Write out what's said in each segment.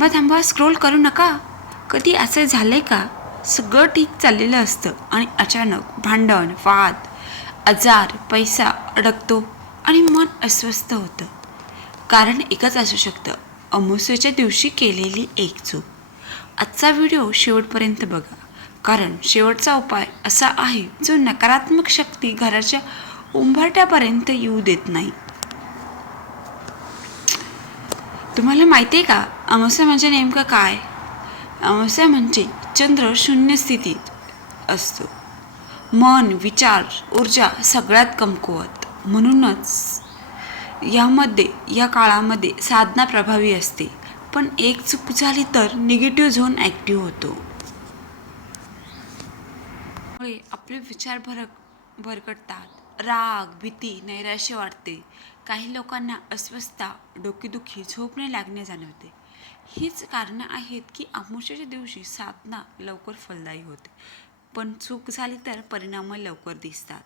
थांबा थांबा, स्क्रोल करू नका. कधी असं झालंय का? सगळं ठीक चाललेलं असतं आणि अचानक भांडण, वाद, आजार, पैसा अडकतो आणि मन अस्वस्थ होतं. कारण एकच असू शकतं, अमावस्येच्या दिवशी केलेली एक चूक. आजचा व्हिडिओ शेवटपर्यंत बघा, कारण शेवटचा उपाय असा आहे जो नकारात्मक शक्ती घराच्या उंबरठ्यापर्यंत येऊ देत नाही. तुम्हाला माहिती आहे का, अमावस्या म्हणजे नेमकं काय? अमावस्या म्हणजे चंद्र शून्य स्थितीत असतो. मन, विचार, ऊर्जा सगळ्यात कमकुवत. म्हणूनच या काळामध्ये साधना प्रभावी असते. पण एक चूक झाली तर निगेटिव्ह झोन ॲक्टिव्ह होतो. आपले विचार भरकटतात, राग, भीती, नैराश्य वाटते. काही लोकांना अस्वस्थता, डोकेदुखी, झोप न लागणे जाणवते. हीच कारणं आहेत की अमावस्येच्या दिवशी साधना लवकर फलदायी होते, पण चूक झाली तर परिणाम लवकर दिसतात.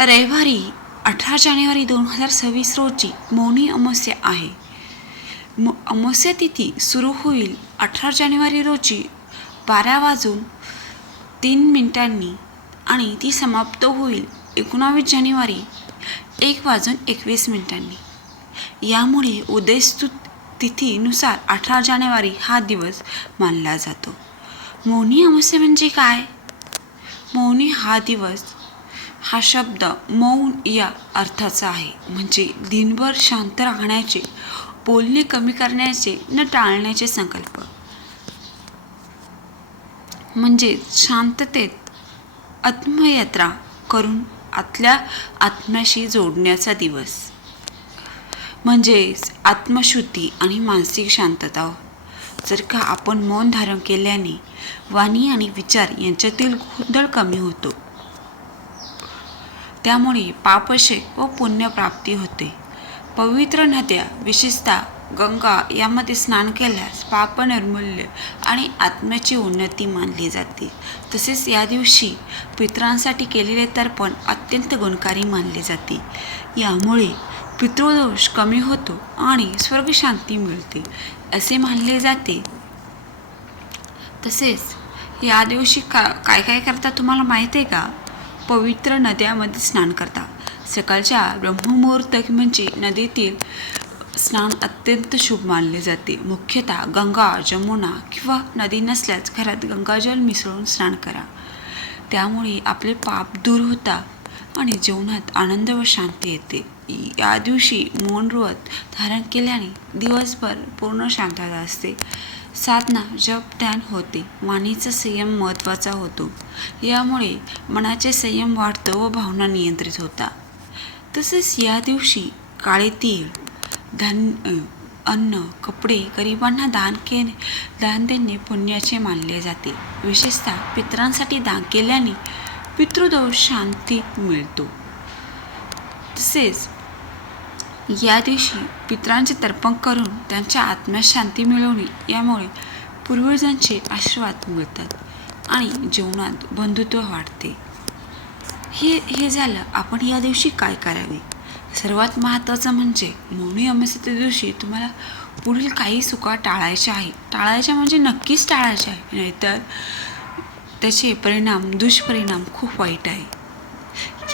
रविवारी 18 जानेवारी 2026 रोजी मौनी अमावस्या आहे. अमावस्या तिथी सुरू होईल 18 जानेवारी रोजी 12:03 आणि ती समाप्त होईल 19 जानेवारी 1:21. यामुळे उदयस्तु तिथीनुसार 18 जानेवारी हा दिवस मानला जातो. मौनी अमावस्या म्हणजे काय? मौनी हा शब्द मौन या अर्थाचा आहे, म्हणजे दिनभर शांत राहण्याचे, बोलणे कमी करण्याचे, न टाळण्याचे संकल्प. म्हणजे शांततेत आत्मयात्रा करून आतल्या आत्म्याशी जोडण्याचा दिवस. म्हणजेच आत्मशुद्धी आणि मानसिक शांतता. जर का आपण मौन धारण केल्याने वाणी आणि विचार यांच्यातील गोंधळ कमी होतो. त्यामुळे पापक्षय व पुण्यप्राप्ती होते. पवित्र नद्या, विशेषतः गंगा यामध्ये स्नान केल्यास पाप निर्मूल्य आणि आत्म्याची उन्नती मानली जाते. तसेच या दिवशी पितरांसाठी केलेले तर्पण अत्यंत गुणकारी मानले जाते. यामुळे पितृदोष कमी होतो आणि स्वर्गशांती मिळते असे मानले जाते. तसेच या दिवशी काय काय करतात तुम्हाला माहिती आहे का? पवित्र नद्यामध्ये स्नान करतात. सकाळच्या ब्रह्ममुहूर्त म्हणजे नदीतील स्नान अत्यंत शुभ मानले जाते. मुख्यतः गंगा, जमुना किंवा नदी नसल्यास घरात गंगाजल मिसळून स्नान करा. त्यामुळे आपले पाप दूर होतात आणि जीवनात आनंद व शांती येते. या दिवशी मौन व्रत धारण केल्याने दिवसभर पूर्ण शांतता असते. साधना, जप, ध्यान होते. वाणीचा संयम महत्त्वाचा होतो. यामुळे मनाचे संयम वाढतो व भावना नियंत्रित होतात. तसेच या दिवशी काळे तीळ, धान्य, अन्न, कपडे गरिबांना दान देणे पुण्याचे मानले जाते. विशेषतः पितरांसाठी दान केल्याने पितृदोष शांती मिळतो. तसेच या दिवशी पितरांचे तर्पण करून त्यांच्या आत्म्यास शांती मिळवणे, यामुळे पूर्वजांचे आशीर्वाद मिळतात आणि जीवनात बंधुत्व वाढते. हे झालं आपण या दिवशी काय करावे. सर्वात महत्त्वाचं म्हणजे मौनी अमावस्येच्या दिवशी तुम्हाला पुढील काही चुका टाळायच्या आहे. टाळायच्या म्हणजे नक्कीच टाळायच्या आहे, नाहीतर त्याचे दुष्परिणाम खूप वाईट आहे.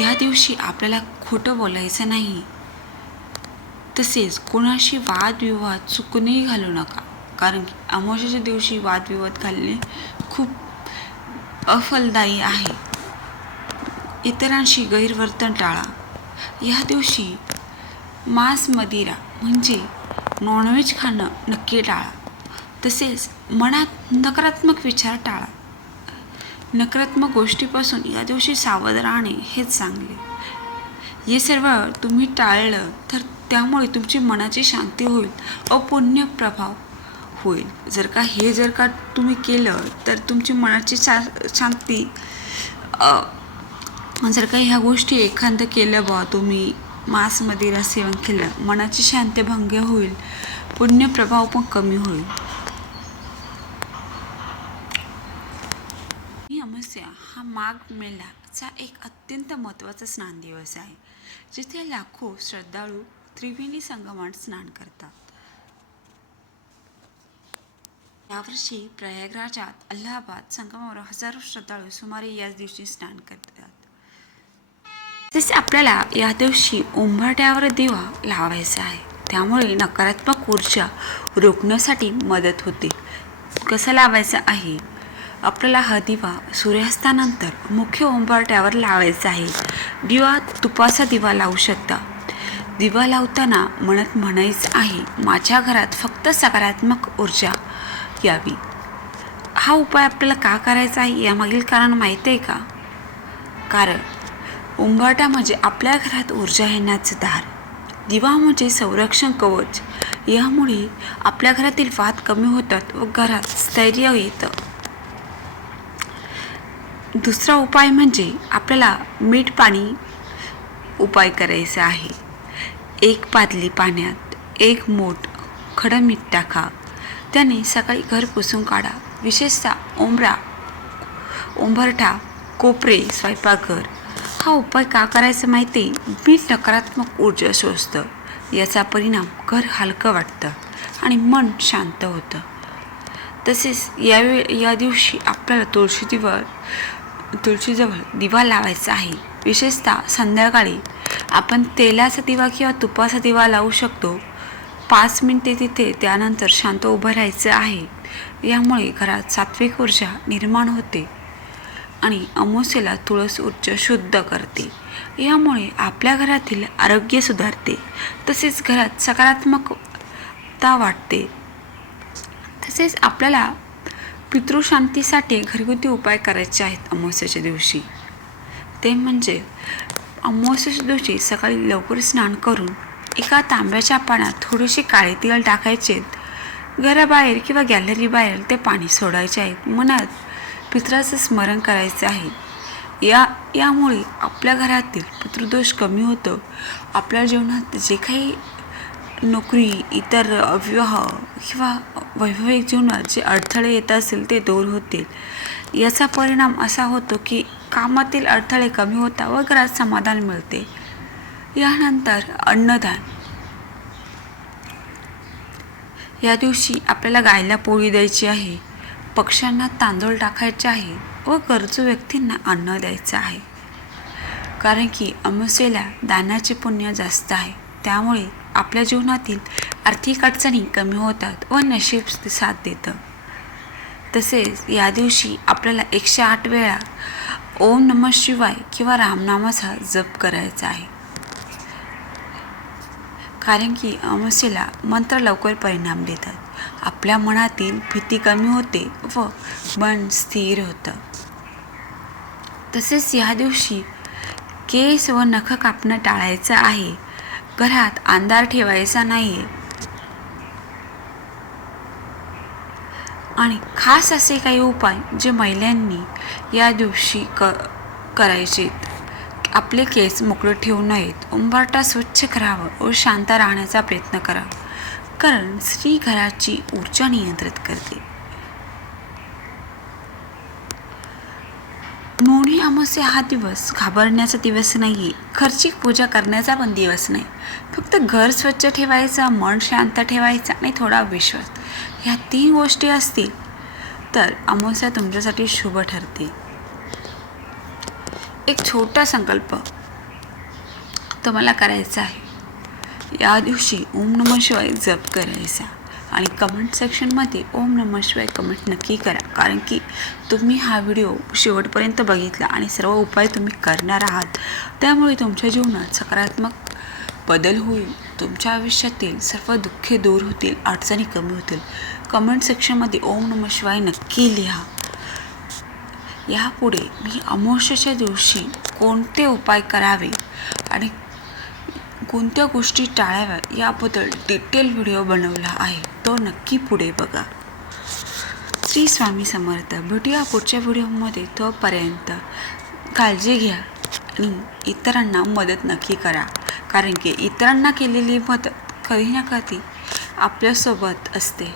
या दिवशी आपल्याला खोटं बोलायचं नाही. तसेच कोणाशी वादविवाद चुकूनही घालू नका, कारण की अमावस्येच्या दिवशी वादविवाद घालणे खूप अफलदायी आहे. इतरांशी गैरवर्तन टाळा. या दिवशी मांस, मदिरा म्हणजे नॉनव्हेज खाणं नक्की टाळा. तसेच मनात नकारात्मक विचार टाळा. नकारात्मक गोष्टीपासून या दिवशी सावध राहणे हेच चांगले. हे सर्व तुम्ही टाळलं तर त्यामुळे तुमची मनाची शांती होईल व पुण्य प्रभाव होईल. जर का तुम्ही केलं तर तुमची मनाची शांती, जर का ह्या गोष्टी एखादं केलं तुम्ही मांस, मदिरा सेवन केलं, मनाची शांती भंग होईल, पुण्य प्रभाव पण कमी होईल. अमावस्या हा माघ मेळाचा एक अत्यंत महत्त्वाचा स्नान दिवस आहे, जिथे लाखो श्रद्धाळू त्रिवेणी संगमात स्नान करतात. यावर्षी प्रयागराजात अलाहाबाद संगमावर हजारो श्रद्धाळू सुमारे याच दिवशी स्नान करतात. तसे आपल्याला या दिवशी उंबरठ्यावर दिवा लावायचा आहे. त्यामुळे नकारात्मक ऊर्जा रोखण्यासाठी मदत होते. कसं लावायचं आहे? आपल्याला हा दिवा सूर्यास्तानंतर मुख्य उंबरठ्यावर लावायचा आहे. दिवा तुपाचा दिवा लावू शकता. दिवा लावताना मनात म्हणायचं आहे, माझ्या घरात फक्त सकारात्मक ऊर्जा यावी. हा उपाय आपल्याला का करायचा आहे यामागील कारण माहीत आहे का? कारण उंबरठा म्हणजे आपल्या घरात ऊर्जा येण्याचं दार. दिवा म्हणजे संरक्षण कवच. यामुळे आपल्या घरातील वाद कमी होतात व घरात स्थैर्य येतं. दुसरा उपाय म्हणजे आपल्याला मीठ पाणी उपाय करायचा आहे. 1 पातेली पाण्यात 1 मूठ खडं मीठ टाका. त्याने सकाळी घर पुसून काढा. विशेषतः उंबरठा, कोपरे, स्वयंपाकघर. हा उपाय का करायचा माहिती आहे? मीठ नकारात्मक ऊर्जा शोषतं. याचा परिणाम घर हलकं वाटतं आणि मन शांत होतं. तसेच या दिवशी आपल्याला तुळशीजवळ दिवा लावायचा आहे. विशेषतः संध्याकाळी आपण तेलाचा दिवा किंवा तुपाचा दिवा लावू शकतो. 5 मिनिटे तिथे, त्यानंतर शांत उभं राहायचं आहे. यामुळे घरात सात्विक ऊर्जा निर्माण होते आणि अमावास्येला तुळस ऊर्जा शुद्ध करते. यामुळे आपल्या घरातील आरोग्य सुधारते. तसेच घरात सकारात्मकता वाढते. तसेच आपल्याला पितृशांतीसाठी घरगुती उपाय करायचे आहेत अमावास्येच्या दिवशी. ते म्हणजे अमावास्येच्या दिवशी सकाळी लवकर स्नान करून एका तांब्याच्या पाण्यात थोडेसे काळे तेल टाकायचे. घराबाहेर किंवा गॅलरी बाहेर ते पाणी सोडायचे आहे. मनात पितराचं स्मरण करायचं आहे. यामुळे आपल्या घरातील पितृदोष कमी होतो. आपल्या जीवनात जे काही नोकरी, इतर विवाह किंवा वैवाहिक जीवनात जे अडथळे येत असतील ते दूर होतील. याचा परिणाम असा होतो की कामातील अडथळे कमी होतात व घरात समाधान मिळते. यानंतर अन्नदान. या दिवशी आपल्याला गायला पोळी द्यायची आहे, पक्ष्यांना तांदूळ टाकायचे आहे व गरजू व्यक्तींना अन्न द्यायचं आहे. कारण की अमावास्येला दानाचे पुण्य जास्त आहे. त्यामुळे आपल्या जीवनातील आर्थिक अडचणी कमी होतात व नशीब साथ देतं. तसेच या दिवशी आपल्याला 108 वेळा ओम नमः शिवाय किंवा रामनामाचा जप करायचा आहे. कारण की अमावास्येला मंत्र लवकर परिणाम देतात. आपल्या मनातील भीती कमी होते व मन स्थिर होतं. तसेच या दिवशी केस व नख कापणं टाळायचं आहे. घरात अंधार ठेवायचा नाही. आणि खास असे काही उपाय जे महिलांनी या दिवशी करायचे. आपले केस मोकळे ठेवू नयेत. उंबरठा स्वच्छ करावं व शांत राहण्याचा प्रयत्न करा. कारण स्त्री घराची ऊर्जा नियंत्रित करते. मौनी अमावास्या हा दिवस घाबरण्याचा दिवस नाही. खर्चिक पूजा करण्याचा पण दिवस नाही. फक्त घर स्वच्छ ठेवायचं, मन शांत ठेवायचं आणि थोडा विश्वास, ह्या 3 गोष्टी असतील तर अमावास्या तुमच्यासाठी शुभ ठरते. एक छोटा संकल्प तुम्हाला करायचा आहे. या दिवशी ओम नमः शिवाय जप करायचा आणि कमेंट सेक्शनमध्ये ओम नमः शिवाय कमेंट नक्की करा. कारण की तुम्ही हा व्हिडिओ शेवटपर्यंत बघितला आणि सर्व उपाय तुम्ही करणार आहात. त्यामुळे तुमच्या जीवनात सकारात्मक बदल होईल. तुमच्या आयुष्यातील सर्व दुःखे दूर होतील, अडचणी कमी होतील. कमेंट सेक्शनमध्ये ओम नमः शिवाय नक्की लिहा. यापुढे मी अमावास्येच्या दिवशी कोणते उपाय करावे आणि कोणत्या गोष्टी टाळाव्या याबद्दल डिटेल व्हिडिओ बनवला आहे. तो नक्की पुढे बघा. श्री स्वामी समर्थ. भेटूया पुढच्या व्हिडिओमध्ये. तोपर्यंत काळजी घ्या आणि इतरांना मदत नक्की करा. कारण की इतरांना केलेली मदत कधी ना कधी आपल्यासोबत असते.